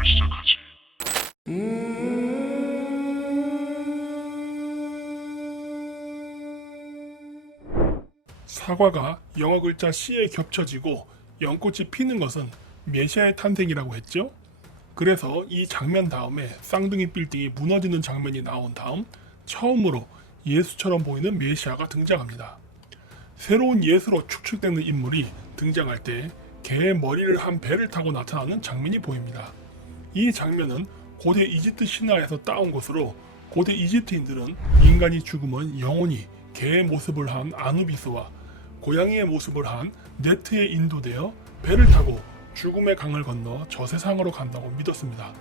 뭘 시작하지? 사과가 영어 글자 C에 겹쳐지고 연꽃이 피는 것은 메시아의 탄생이라고 했죠. 그래서 이 장면 다음에 쌍둥이 빌딩이 무너지는 장면이 나온 다음 처음으로 예수처럼 보이는 메시아가 등장합니다. 새로운 예수로 축출되는 인물이 등장할 때 개의 머리를 한 배를 타고 나타나는 장면이 보입니다. 이 장면은 고대 이집트 신화에서 따온 것으로 고대 이집트인들은 인간이 죽으면 영혼이 개의 모습을 한 아누비스와 고양이의 모습을 한 네트에 인도되어 배를 타고 죽음의 강을 건너 저세상으로 간다고 믿었습니다.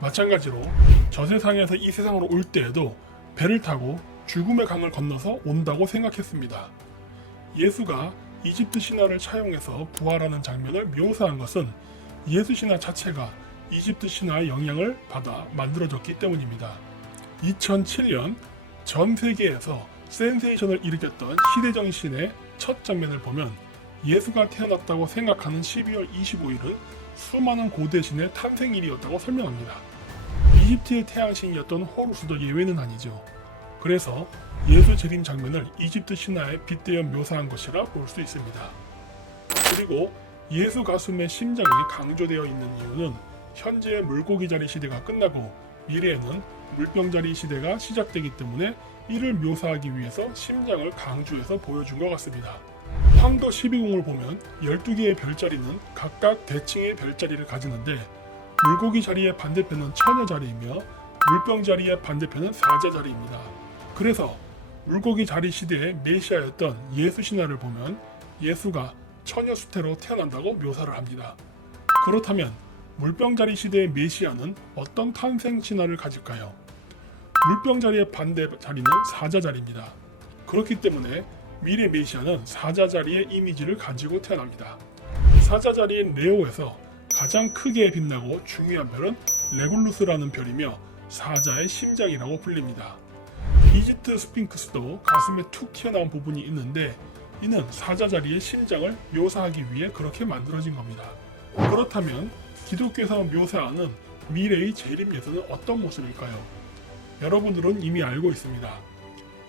마찬가지로 저세상에서 이 세상으로 올 때에도 배를 타고 죽음의 강을 건너서 온다고 생각했습니다. 예수가 이집트 신화를 차용해서 부활하는 장면을 묘사한 것은 예수 신화 자체가 이집트 신화의 영향을 받아 만들어졌기 때문입니다. 2007년 전 세계에서 센세이션을 일으켰던 시대정신의 첫 장면을 보면 예수가 태어났다고 생각하는 12월 25일은 수많은 고대 신의 탄생일이었다고 설명합니다. 이집트의 태양신이었던 호루스도 예외는 아니죠. 그래서 예수 재림 장면을 이집트 신화에 빗대어 묘사한 것이라 볼 수 있습니다. 그리고 예수 가슴의 심장이 강조되어 있는 이유는 현재의 물고기 자리 시대가 끝나고 미래에는 물병 자리 시대가 시작되기 때문에 이를 묘사하기 위해서 심장을 강조해서 보여준 것 같습니다. 황도 12궁을 보면 12개의 별자리는 각각 대칭의 별자리를 가지는데 물고기 자리의 반대편은 처녀 자리이며 물병 자리의 반대편은 사자 자리입니다. 그래서 물고기 자리 시대의 메시아였던 예수 신화를 보면 예수가 처녀 수태로 태어난다고 묘사를 합니다. 그렇다면 물병 자리 시대의 메시아는 어떤 탄생 신화를 가질까요? 물병 자리의 반대 자리는 사자 자리입니다. 그렇기 때문에 미래 메시아는 사자 자리의 이미지를 가지고 태어납니다. 사자 자리인 레오에서 가장 크게 빛나고 중요한 별은 레굴루스라는 별이며 사자의 심장이라고 불립니다. 이집트 스핑크스도 가슴에 툭 튀어나온 부분이 있는데 이는 사자 자리의 심장을 묘사하기 위해 그렇게 만들어진 겁니다. 그렇다면 기독교에서 묘사하는 미래의 재림 예수는 어떤 모습일까요? 여러분들은 이미 알고 있습니다.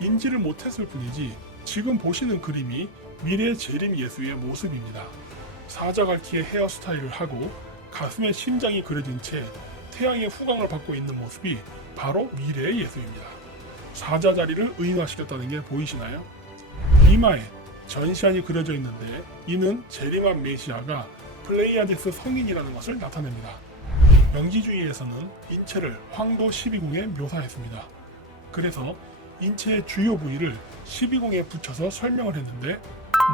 인지를 못했을 뿐이지 지금 보시는 그림이 미래의 재림 예수의 모습입니다. 사자갈퀴의 헤어스타일을 하고 가슴에 심장이 그려진 채 태양의 후광을 받고 있는 모습이 바로 미래의 예수입니다. 사자 자리를 의인화시켰다는 게 보이시나요? 이마에 전시안이 그려져 있는데 이는 재림한 메시아가 플레이아데스 성인이라는 것을 나타냅니다. 영지주의에서는 인체를 황도 12궁에 묘사했습니다. 그래서 인체의 주요 부위를 12궁에 붙여서 설명을 했는데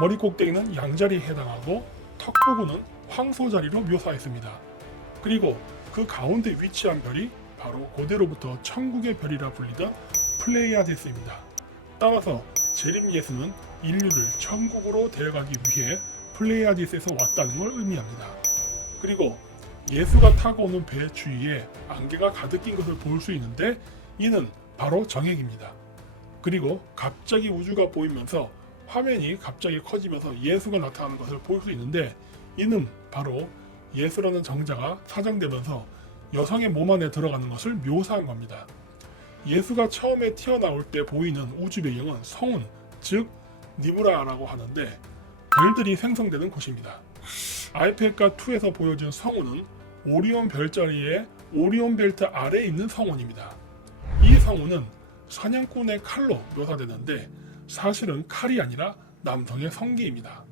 머리 꼭대기는 양자리에 해당하고 턱 부분은 황소자리로 묘사했습니다. 그리고 그 가운데 위치한 별이 바로 고대로부터 천국의 별이라 불리던 플레이아데스입니다. 따라서 재림 예수는 인류를 천국으로 데려가기 위해 플레이아데스에서 왔다는 걸 의미합니다. 그리고 예수가 타고 오는 배 주위에 안개가 가득 낀 것을 볼 수 있는데 이는 바로 정액입니다. 그리고 갑자기 우주가 보이면서 화면이 갑자기 커지면서 예수가 나타나는 것을 볼 수 있는데 이는 바로 예수라는 정자가 사정되면서 여성의 몸 안에 들어가는 것을 묘사한 겁니다. 예수가 처음에 튀어나올 때 보이는 우주 배경은 성운, 즉 니브라라고 하는데 별들이 생성되는 곳입니다. 아이페카2에서 보여준 성운은 오리온 별자리의 오리온 벨트 아래에 있는 성운입니다. 이 성운은 사냥꾼의 칼로 묘사되는데 사실은 칼이 아니라 남성의 성기입니다.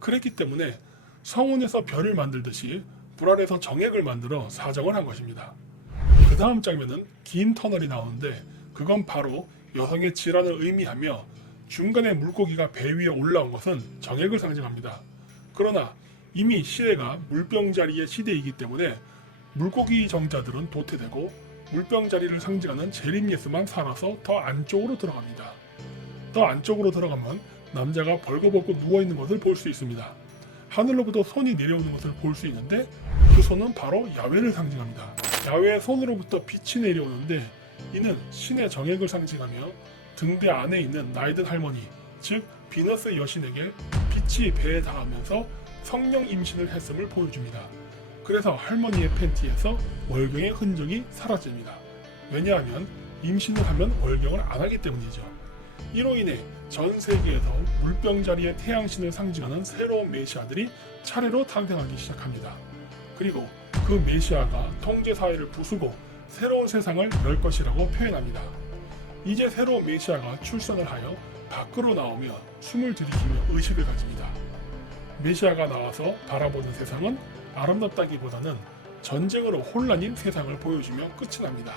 그랬기 때문에 성운에서 별을 만들듯이 불 아래서 정액을 만들어 사정을 한 것입니다. 그 다음 장면은 긴 터널이 나오는데 그건 바로 여성의 질환을 의미하며 중간에 물고기가 배 위에 올라온 것은 정액을 상징합니다. 그러나 이미 시대가 물병 자리의 시대이기 때문에 물고기 정자들은 도태되고 물병 자리를 상징하는 재림 예수만 살아서 더 안쪽으로 들어갑니다. 더 안쪽으로 들어가면 남자가 벌거벗고 누워있는 것을 볼 수 있습니다. 하늘로부터 손이 내려오는 것을 볼 수 있는데 그 손은 바로 야훼를 상징합니다. 야훼의 손으로부터 빛이 내려오는데 이는 신의 정액을 상징하며 등대 안에 있는 나이든 할머니, 즉 비너스 여신에게 빛이 배에 닿으면서 성령 임신을 했음을 보여줍니다. 그래서 할머니의 팬티에서 월경의 흔적이 사라집니다. 왜냐하면 임신을 하면 월경을 안 하기 때문이죠. 이로 인해 전 세계에서 물병 자리의 태양신을 상징하는 새로운 메시아들이 차례로 탄생하기 시작합니다. 그리고 그 메시아가 통제사회를 부수고 새로운 세상을 열 것이라고 표현합니다. 이제 새로운 메시아가 출산을 하여 밖으로 나오며 숨을 들이키며 의식을 가집니다. 메시아가 나와서 바라보는 세상은 아름답다기보다는 전쟁으로 혼란인 세상을 보여주며 끝이 납니다.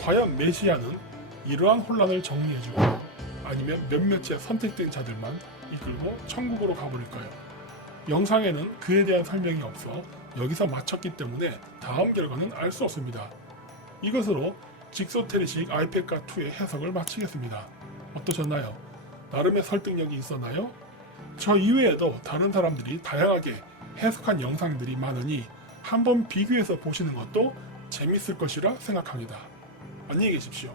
과연 메시아는 이러한 혼란을 정리해주고 아니면 몇몇의 선택된 자들만 이끌고 천국으로 가버릴까요? 영상에는 그에 대한 설명이 없어 여기서 마쳤기 때문에 다음 결과는 알 수 없습니다. 이것으로 직소테리식 아이페카2의 해석을 마치겠습니다. 어떠셨나요? 나름의 설득력이 있었나요? 저 이외에도 다른 사람들이 다양하게 해석한 영상들이 많으니 한번 비교해서 보시는 것도 재밌을 것이라 생각합니다. 안녕히 계십시오.